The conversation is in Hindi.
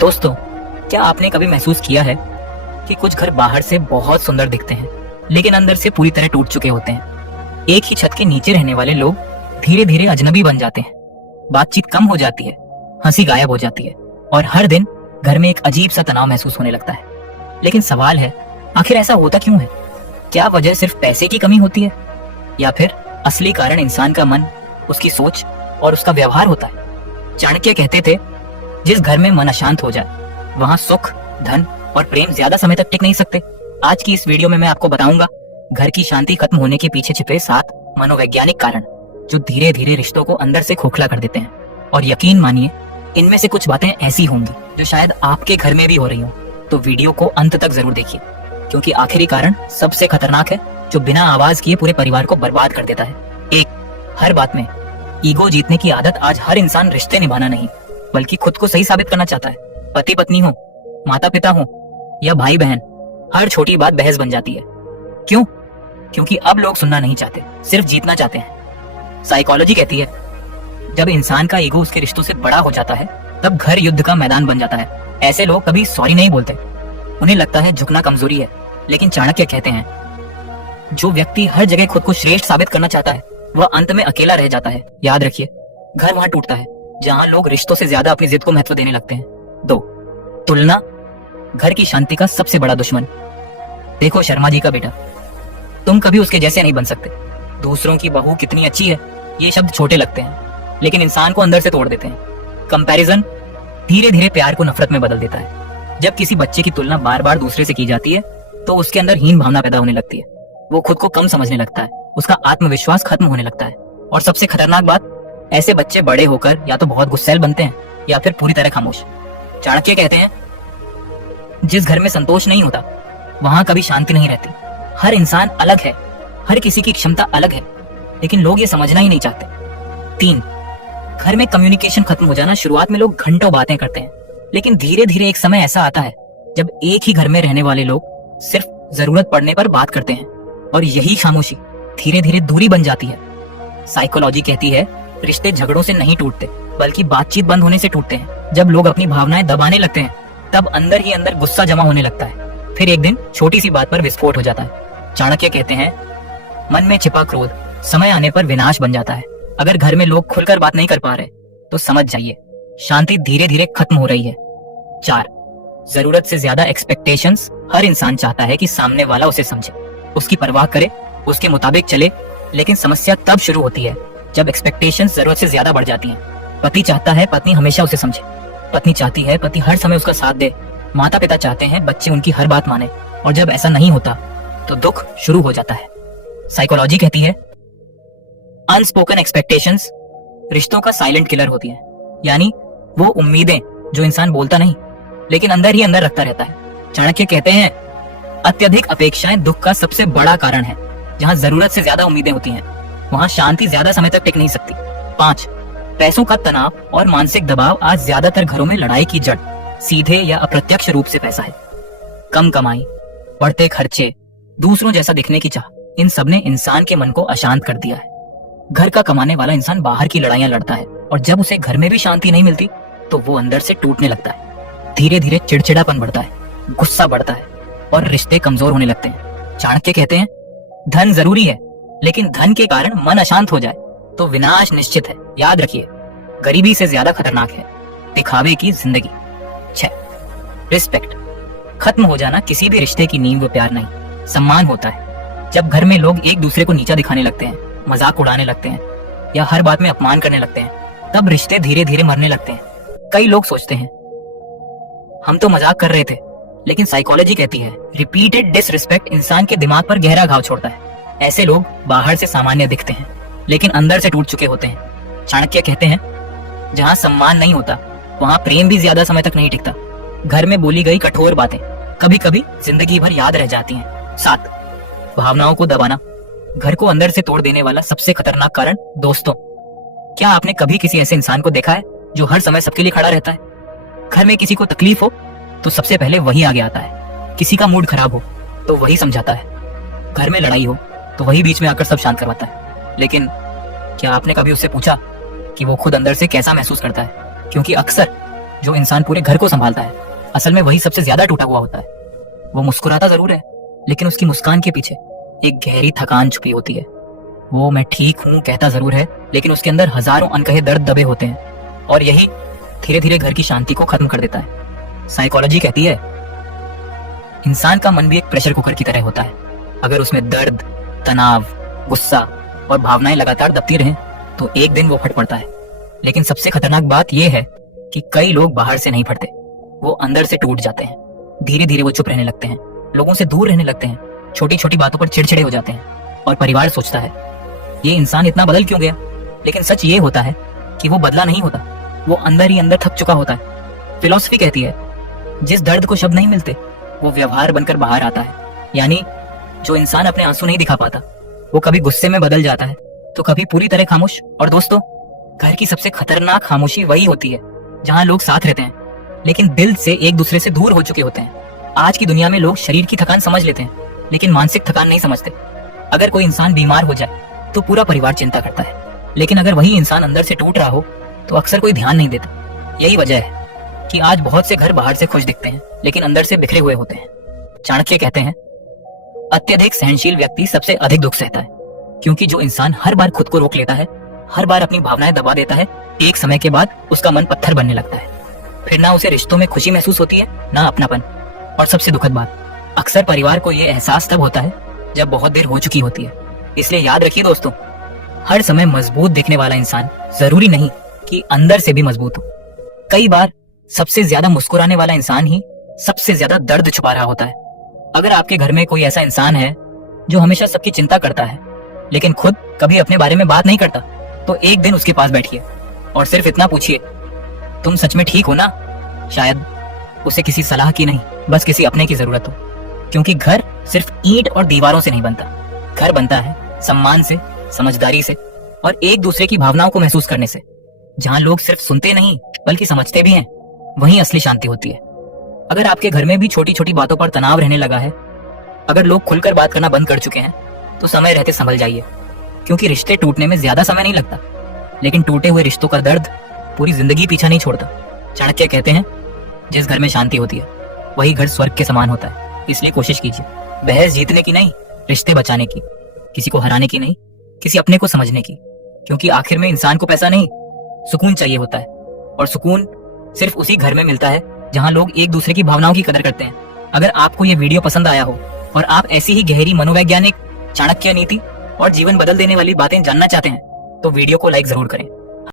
दोस्तों, क्या आपने कभी महसूस किया है कि कुछ घर बाहर से बहुत सुंदर दिखते हैं लेकिन अंदर से पूरी तरह टूट चुके होते हैं। एक ही छत के नीचे रहने वाले लोग धीरे धीरे अजनबी बन जाते हैं, बातचीत कम हो जाती है, हंसी गायब हो जाती है और हर दिन घर में एक अजीब सा तनाव महसूस होने लगता है। लेकिन सवाल है, आखिर ऐसा होता क्यों है? क्या वजह सिर्फ पैसे की कमी होती है या फिर असली कारण इंसान का मन, उसकी सोच और उसका व्यवहार होता है? चाणक्य कहते थे, जिस घर में मन अशांत हो जाए वहां सुख, धन और प्रेम ज्यादा समय तक टिक नहीं सकते। आज की इस वीडियो में मैं आपको बताऊंगा घर की शांति खत्म होने के पीछे छिपे 7 मनोवैज्ञानिक कारण जो धीरे धीरे रिश्तों को अंदर से खोखला कर देते हैं। और यकीन मानिए, इनमें से कुछ बातें ऐसी होंगी जो शायद आपके घर में भी हो रही हो। तो वीडियो को अंत तक जरूर देखिए, क्योंकि आखिरी कारण सबसे खतरनाक है, जो बिना आवाज किए पूरे परिवार को बर्बाद कर देता है। 1, हर बात में ईगो जीतने की आदत। आज हर इंसान रिश्ते निभाना नहीं बल्कि खुद को सही साबित करना चाहता है। पति पत्नी हो, माता पिता हो या भाई बहन, हर छोटी बात बहस बन जाती है। क्यों? क्योंकि अब लोग सुनना नहीं चाहते, सिर्फ जीतना चाहते हैं। साइकोलॉजी कहती है, जब इंसान का ईगो उसके रिश्तों से बड़ा हो जाता है तब घर युद्ध का मैदान बन जाता है। ऐसे लोग कभी सॉरी नहीं बोलते, उन्हें लगता है झुकना कमजोरी है। लेकिन चाणक्य कहते हैं, जो व्यक्ति हर जगह खुद को श्रेष्ठ साबित करना चाहता है वह अंत में अकेला रह जाता है। याद रखिए, घर वहां टूटता है जहां लोग रिश्तों से ज्यादा अपनी जिद को महत्व देने लगते हैं। 2, तुलना, घर की शांति का सबसे बड़ा दुश्मन। देखो शर्मा जी का बेटा, तुम कभी उसके जैसे नहीं बन सकते। दूसरों की बहू कितनी अच्छी है, ये शब्द छोटे लगते हैं लेकिन इंसान को अंदर से तोड़ देते हैं। कंपैरिजन धीरे धीरे प्यार को नफरत में बदल देता है। जब किसी बच्चे की तुलना बार बार दूसरे से की जाती है तो उसके अंदर हीन भावना पैदा होने लगती है। वो खुद को कम समझने लगता है, उसका आत्मविश्वास खत्म होने लगता है। और सबसे खतरनाक बात, ऐसे बच्चे बड़े होकर या तो बहुत गुस्सैल बनते हैं या फिर पूरी तरह खामोश। चाणक्य कहते हैं, जिस घर में संतोष नहीं होता वहां कभी शांति नहीं रहती। हर इंसान अलग है, हर किसी की क्षमता अलग है, लेकिन लोग ये समझना ही नहीं चाहते। 3, घर में कम्युनिकेशन खत्म हो जाना। शुरुआत में लोग घंटों बातें करते हैं, लेकिन धीरे धीरे एक समय ऐसा आता है जब एक ही घर में रहने वाले लोग सिर्फ जरूरत पड़ने पर बात करते हैं और यही खामोशी धीरे धीरे दूरी बन जाती है। साइकोलॉजी कहती है, रिश्ते झगड़ों से नहीं टूटते बल्कि बातचीत बंद होने से टूटते हैं। जब लोग अपनी भावनाएं दबाने लगते हैं तब अंदर ही अंदर गुस्सा जमा होने लगता है, फिर एक दिन छोटी सी बात पर विस्फोट हो जाता है। चाणक्य कहते हैं, मन में छिपा क्रोध समय आने पर विनाश बन जाता है। अगर घर में लोग खुलकर बात नहीं कर पा रहे तो समझ जाइए, शांति धीरे धीरे खत्म हो रही है। 4, जरूरत से ज्यादा एक्सपेक्टेशंस। हर इंसान चाहता है कि सामने वाला उसे समझे, उसकी परवाह करे, उसके मुताबिक चले। लेकिन समस्या तब शुरू होती है जब एक्सपेक्टेशंस जरूरत से ज्यादा बढ़ जाती हैं। पति चाहता है पत्नी हमेशा उसे समझे, पत्नी चाहती है पति हर समय उसका साथ दे, माता पिता चाहते हैं बच्चे उनकी हर बात माने। और जब ऐसा नहीं होता तो दुख शुरू हो जाता है। साइकोलॉजी कहती है, अनस्पोकन एक्सपेक्टेशंस रिश्तों का साइलेंट किलर होती है। यानी वो उम्मीदें जो इंसान बोलता नहीं लेकिन अंदर ही अंदर रखता रहता है। चाणक्य कहते हैं, अत्यधिक अपेक्षाएं दुख का सबसे बड़ा कारण है। जहां जरूरत से ज्यादा उम्मीदें होती हैं वहां शांति ज्यादा समय तक टिक नहीं सकती। 5, पैसों का तनाव और मानसिक दबाव। आज ज्यादातर घरों में लड़ाई की जड़ सीधे या अप्रत्यक्ष रूप से पैसा है। कम कमाई, बढ़ते खर्चे, दूसरों जैसा दिखने की चाह, इन सब ने इंसान के मन को अशांत कर दिया है। घर का कमाने वाला इंसान बाहर की लड़ाइयां लड़ता है और जब उसे घर में भी शांति नहीं मिलती तो वो अंदर से टूटने लगता है। धीरे धीरे चिड़चिड़ापन बढ़ता है, गुस्सा बढ़ता है और रिश्ते कमजोर होने लगते हैं। चाणक्य कहते हैं, धन जरूरी है लेकिन धन के कारण मन अशांत हो जाए तो विनाश निश्चित है। याद रखिए, गरीबी से ज्यादा खतरनाक है दिखावे की जिंदगी। 6, रिस्पेक्ट खत्म हो जाना। किसी भी रिश्ते की नींव प्यार नहीं, सम्मान होता है। जब घर में लोग एक दूसरे को नीचा दिखाने लगते हैं, मजाक उड़ाने लगते हैं या हर बात में अपमान करने लगते हैं, तब रिश्ते धीरे धीरे मरने लगते हैं। कई लोग सोचते हैं, हम तो मजाक कर रहे थे, लेकिन साइकोलॉजी कहती है, रिपीटेड डिसरिस्पेक्ट इंसान के दिमाग पर गहरा घाव छोड़ता है। ऐसे लोग बाहर से सामान्य दिखते हैं लेकिन अंदर से टूट चुके होते हैं। चाणक्य कहते हैं, जहां सम्मान नहीं होता वहां प्रेम भी ज्यादा समय तक नहीं टिकता। घर में बोली गई कठोर बातें कभी कभी जिंदगी भर याद रह जाती हैं। 7, भावनाओं को दबाना। घर को अंदर से तोड़ देने वाला सबसे खतरनाक कारण। दोस्तों, क्या आपने कभी किसी ऐसे इंसान को देखा है जो हर समय सबके लिए खड़ा रहता है? घर में किसी को तकलीफ हो तो सबसे पहले वही आगे आता है, किसी का मूड खराब हो तो वही समझाता है, घर में लड़ाई हो तो वही बीच में आकर सब शांत करवाता है। लेकिन क्या आपने कभी उससे पूछा कि वो खुद अंदर से कैसा महसूस करता है? क्योंकि अक्सर जो इंसान पूरे घर को संभालता है, असल में वही सबसे ज्यादा टूटा हुआ होता है। वो मुस्कुराता जरूर है, लेकिन उसकी मुस्कान के पीछे एक गहरी थकान छुपी होती है। वो मैं ठीक हूँ कहता जरूर है, लेकिन उसके अंदर हजारों अनकहे दर्द दबे होते हैं, और यही धीरे धीरे घर की शांति को खत्म कर देता है। साइकोलॉजी कहती है इंसान का मन भी एक प्रेशर कुकर की तरह होता है। अगर उसमें दर्द, तनाव, गुस्सा और भावनाएं लगातार दबती रहें तो एक दिन वो फट पड़ता है। लेकिन सबसे खतरनाक बात यह है कि कई लोग बाहर से नहीं फटते, वो अंदर से टूट जाते हैं। धीरे धीरे वो चुप रहने लगते हैं, लोगों से दूर रहने लगते हैं, छोटी छोटी बातों पर चिड़चिड़े हो जाते हैं, और परिवार सोचता है ये इंसान इतना बदल क्यों गया। लेकिन सच ये होता है कि वो बदला नहीं होता, वो अंदर ही अंदर थक चुका होता है। फिलॉसफी कहती है जिस दर्द को शब्द नहीं मिलते वो व्यवहार बनकर बाहर आता है। यानी जो इंसान अपने आंसू नहीं दिखा पाता वो कभी गुस्से में बदल जाता है तो कभी पूरी तरह खामोश। और दोस्तों, घर की सबसे खतरनाक खामोशी वही होती है जहां लोग साथ रहते हैं लेकिन दिल से एक दूसरे से दूर हो चुके होते हैं। आज की दुनिया में लोग शरीर की थकान समझ लेते हैं लेकिन मानसिक थकान नहीं समझते। अगर कोई इंसान बीमार हो जाए तो पूरा परिवार चिंता करता है, लेकिन अगर वही इंसान अंदर से टूट रहा हो तो अक्सर कोई ध्यान नहीं देता। यही वजह है कि आज बहुत से घर बाहर से खुश दिखते हैं लेकिन अंदर से बिखरे हुए होते हैं। चाणक्य कहते हैं अत्यधिक सहनशील व्यक्ति सबसे अधिक दुख सहता है, क्योंकि जो इंसान हर बार खुद को रोक लेता है, हर बार अपनी भावनाएं दबा देता है, एक समय के बाद उसका मन पत्थर बनने लगता है। फिर ना उसे रिश्तों में खुशी महसूस होती है, ना अपनापन। और सबसे दुखद बात, अक्सर परिवार को यह एहसास तब होता है जब बहुत देर हो चुकी होती है। इसलिए याद रखिए दोस्तों, हर समय मजबूत दिखने वाला इंसान जरूरी नहीं कि अंदर से भी मजबूत हो। कई बार सबसे ज्यादा मुस्कुराने वाला इंसान ही सबसे ज्यादा दर्द छुपा रहा होता है। अगर आपके घर में कोई ऐसा इंसान है जो हमेशा सबकी चिंता करता है लेकिन खुद कभी अपने बारे में बात नहीं करता, तो एक दिन उसके पास बैठिए और सिर्फ इतना पूछिए, तुम सच में ठीक हो ना। शायद उसे किसी सलाह की नहीं, बस किसी अपने की जरूरत हो। क्योंकि घर सिर्फ ईंट और दीवारों से नहीं बनता, घर बनता है सम्मान से, समझदारी से और एक दूसरे की भावनाओं को महसूस करने से। जहां लोग सिर्फ सुनते नहीं बल्कि समझते भी हैं, वहीं असली शांति होती है। अगर आपके घर में भी छोटी छोटी बातों पर तनाव रहने लगा है, अगर लोग खुलकर बात करना बंद कर चुके हैं, तो समय रहते संभल जाइए। क्योंकि रिश्ते टूटने में ज्यादा समय नहीं लगता, लेकिन टूटे हुए रिश्तों का दर्द पूरी जिंदगी पीछा नहीं छोड़ता। चाणक्य कहते हैं जिस घर में शांति होती है वही घर स्वर्ग के समान होता है। इसलिए कोशिश कीजिए बहस जीतने की नहीं, रिश्ते बचाने की। किसी को हराने की नहीं, किसी अपने को समझने की। क्योंकि आखिर में इंसान को पैसा नहीं, सुकून चाहिए होता है, और सुकून सिर्फ उसी घर में मिलता है जहां लोग एक दूसरे की भावनाओं की कदर करते हैं। अगर आपको यह वीडियो पसंद आया हो और आप ऐसी ही गहरी मनोवैज्ञानिक, चाणक्य नीति और जीवन बदल देने वाली बातें जानना चाहते हैं तो वीडियो को लाइक जरूर करें।